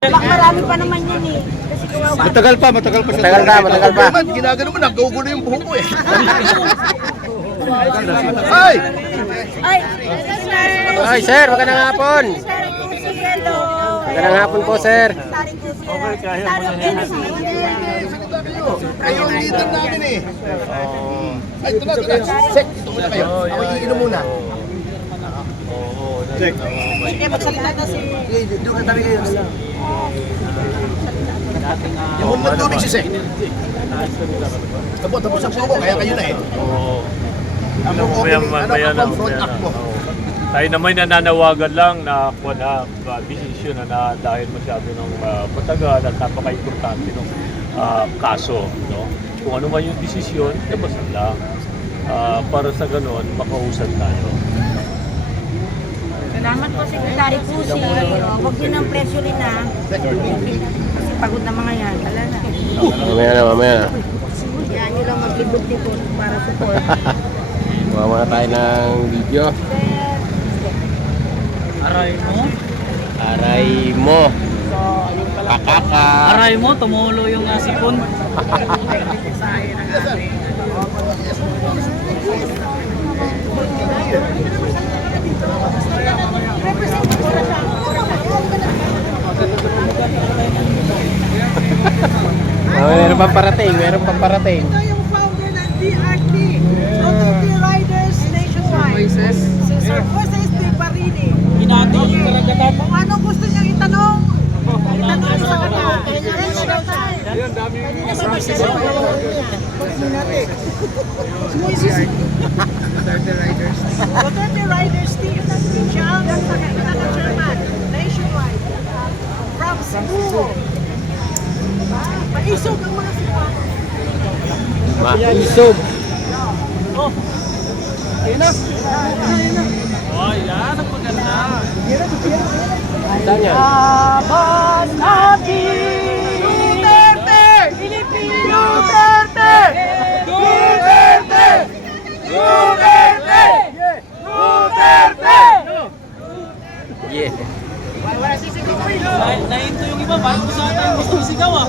Marami pa naman yun eh. Kasi kawawa. Matagal pa. Matagal pa. Ginagano mo, naggugulo yung buhok ko eh. Ay! Ay, sir, magandang hapon. Magandang hapon po, sir. Kayo yung leader namin eh. Ay, ito na. Sek, ito muna kayo. Ako iinom muna. Sek. Sige, magsalita na si... Doon ka tabi kayo. Yung magtubig si Sek. Tapos ang po, kaya kayo na eh. Ano ang front act mo? Tayo naman nananawagan lang na desisyon na dahil masyado ng matagal at napaka-importante ng kaso. No? Kung ano man yung desisyon, labasan lang. Para sa ganon, makausap tayo. Salamat po, Secretary Pusi. Huwag din ang presyo rin na. Kasi pagod na mga yan. Wala na. Mamaya na. Yan nyo lang maglibot-libot para support. Mawala tayo ng video. Aray mo. Kakaka. Aray mo, tumulo yung sipon. Meron pang parating. Ito yung founder ng DRT, Rototy Riders Nationwide. Si Sir Jose Este Parini. Hinati yung karagatan. Kung ano gusto niyang itanong niyo sa kanya. Rototy Riders Team. Siya ang chairman nationwide. From Cebu. Maisog ang mga Cebuano. Maisog. Oh, yan ang maganda. Saan yan? Labas natin! Duterte! Pilipino! Duterte! Duterte! Duterte! Duterte! Yeah. Nahinto yung iba, bakit ko sa tayo gusto isigaw ah?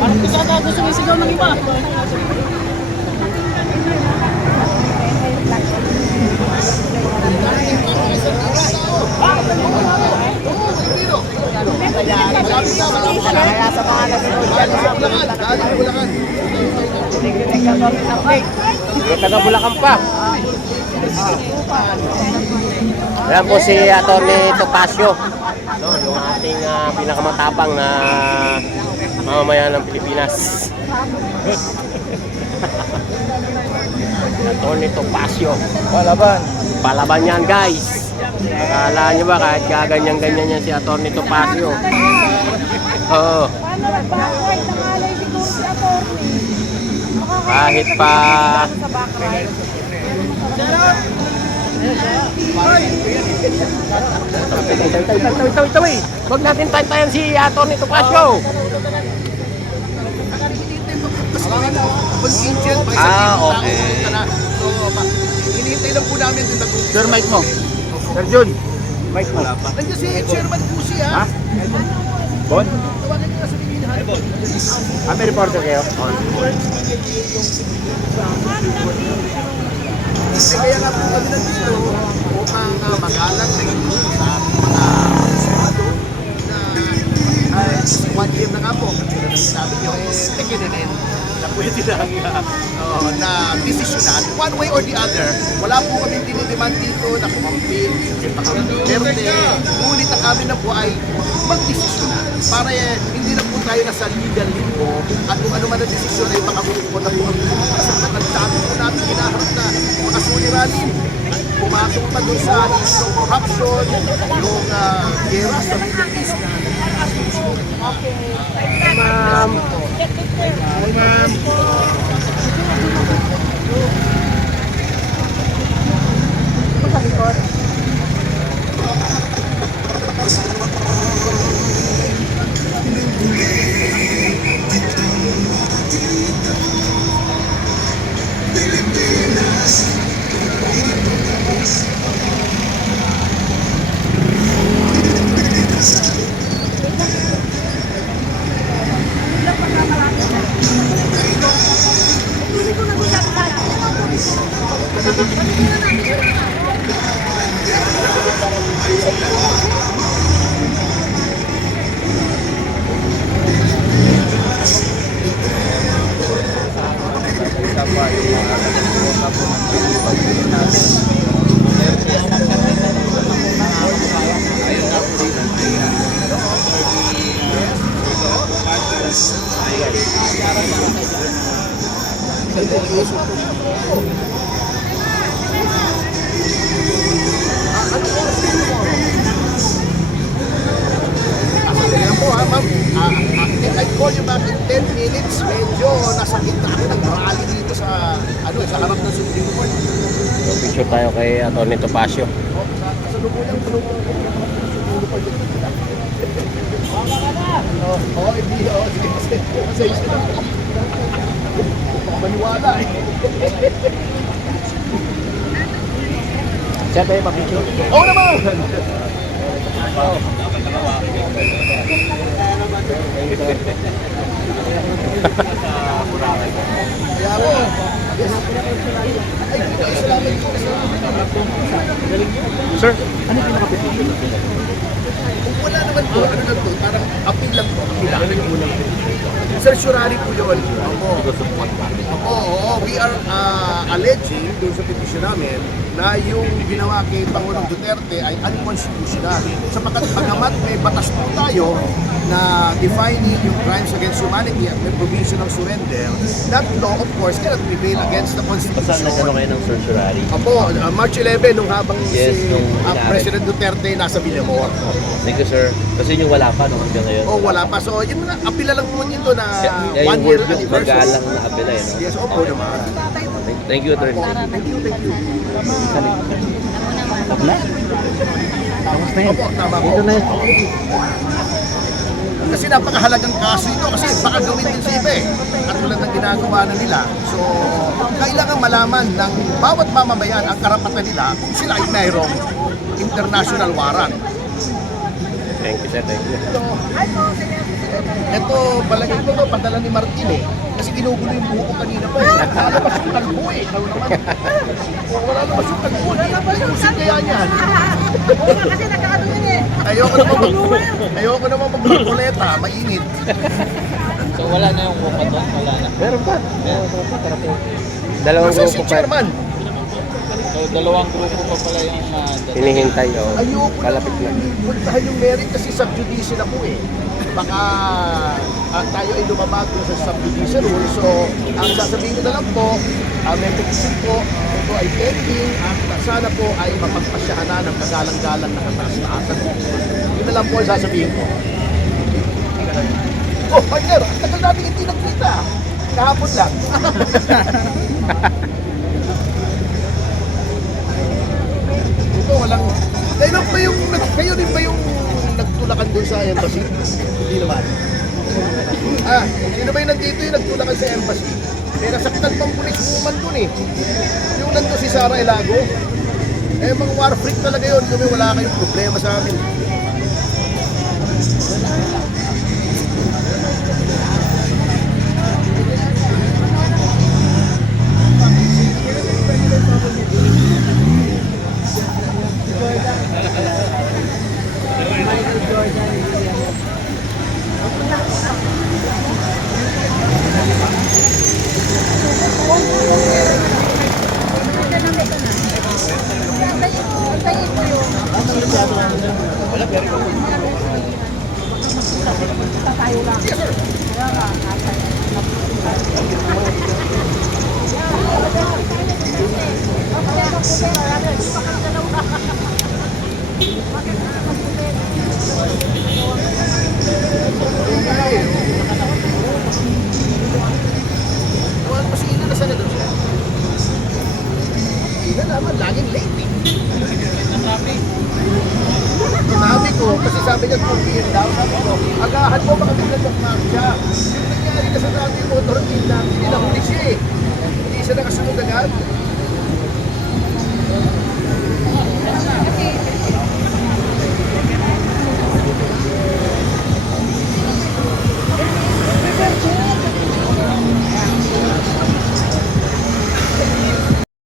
Parang gusto ata gusto isigaw ng iba. May taga Bulacan pa. Ayan po si Atty. Topacio. No, yung ating pinakamatapang na mamamayan ng Pilipinas. Atty. Topacio. Palaban yan, guys. Akala nyo ba kahit gaganyan-ganyan yan si Atty. Topacio? Oo. Kahit pa Tawi. Huwag natin tayo si Atty. Topacio. Okay. So, hinihintay lang po namin din mag-uusap. Sir, mic mo. Sir Jun, mic mo. Nandiyan si Chairman Pusi ha? Bon? Tawagan niyo na sa pilihan. May reporter kayo? Kaya nga po kami nandito upang magalang na ito sa mga senado na 1 year na nga po. Sabi nyo, tekinin na pwede lang na desisyonan one way or the other. Wala po kami dinidemand dito na kumampin, Duterte. Ngunit ang amin na po ay magdesisyonan para hindi na po tayo nasa legal limbo at kung ano man ang desisyon ay makabuko na po ang sa nagsabi po natin kinaharap na mga suliranin. Pumatong pa doon sa issue of corruption, yung gera sa Middle East na Ma'am. Ayan po ha, ma'am. I call you back in 10 minutes. Medyo nasa gitna kami ng rally dito sa harap ng Supreme Court. So, picture tayo kay Atty. Topacio. Sa lubuyang tulungan ko. Oo, hindi. Sige. Pasensya na. Maniwala eh. Siya tayo pa-picture. Oo naman! Kaya ako. Ay, salamat po. Sir, Kung wala naman po, ano lang po, parang appeal lang po. Certiorari po yun. Oo, we are alleging doon sa petition namin na yung ginawa kay Pangulong Duterte ay unconstitutional. Sapagkat bagamat may batas po tayo na defining yung crimes against humanity at may provision ng surrender, that law of course cannot prevail against the Constitution. kayo ng certiorari? Opo, March 11 nung habang Yes, si nung President Duterte nasa Villamor. Thank you, sir. Kasi yung wala pa nung hanggang ngayon. Oh, wala pa. So, yun na, apila lang po nito na Yung 1 year word yung anniversary. magalang na apela eh. No? Yes, opo naman. Thank you, attorney. Thank you. Opo, tama po. Kasi napakahalagang kaso ito kasi baka gawin din sa iba eh. At tulad ng ginagawa na nila. So, kailangan malaman ng bawat mamamayan ang karapatan nila kung sila ay mayroong international warrant. Thank you, sir. Thank you. Ito, palagay ko to, padala ni Martin eh. Kasi ginugulo yung buho ko kanina pa eh. Lalabas yung tagpo eh. Ikaw naman. Wala labas yung tagpo. Ayusin kaya niyan. Kasi nakaano yun eh. Ayoko naman magpapuleta. Mainit. So wala na yung buka doon? Wala na. Meron pa. Dalawang Kasi si grupo pa. chairman. So dalawang grupo pa pala yung Hinihintay, oh. Ayoko Kalapit na. puntahan yung merit kasi subjudice na po eh. Baka tayo ay lumabag sa subjudice rule. So, ang sasabihin ko na lang po, may petition po, ito ay pending, at sana po ay mapagpasyahan na ng kagalang-galang na kataas-taasan. Yun na lang po ang sasabihin ko. Oh, partner, ang tagal natin hindi nagkita. Kahapon lang. Ito, walang... Kayo din ba yung nagtulakan doon sa embassy? Hindi naman. Sino ba yung nandito yung nagtulakan sa embassy? May nasaktan pang pulis woman doon eh. Yung nandito si Sara Elago. Mga war freak talaga yun. Kami wala kayong problema sa amin. Kasi ina na sana doon siya. Ina naman, laging late eh. Sinabi ko, kasi sabi niya 2 p.m. daw, sabi ko, agahan mo baka biglang magmarcha. Yung nangyari na sa dati yung motor, hindi nahuli siya eh. Hindi siya nakasunod agad.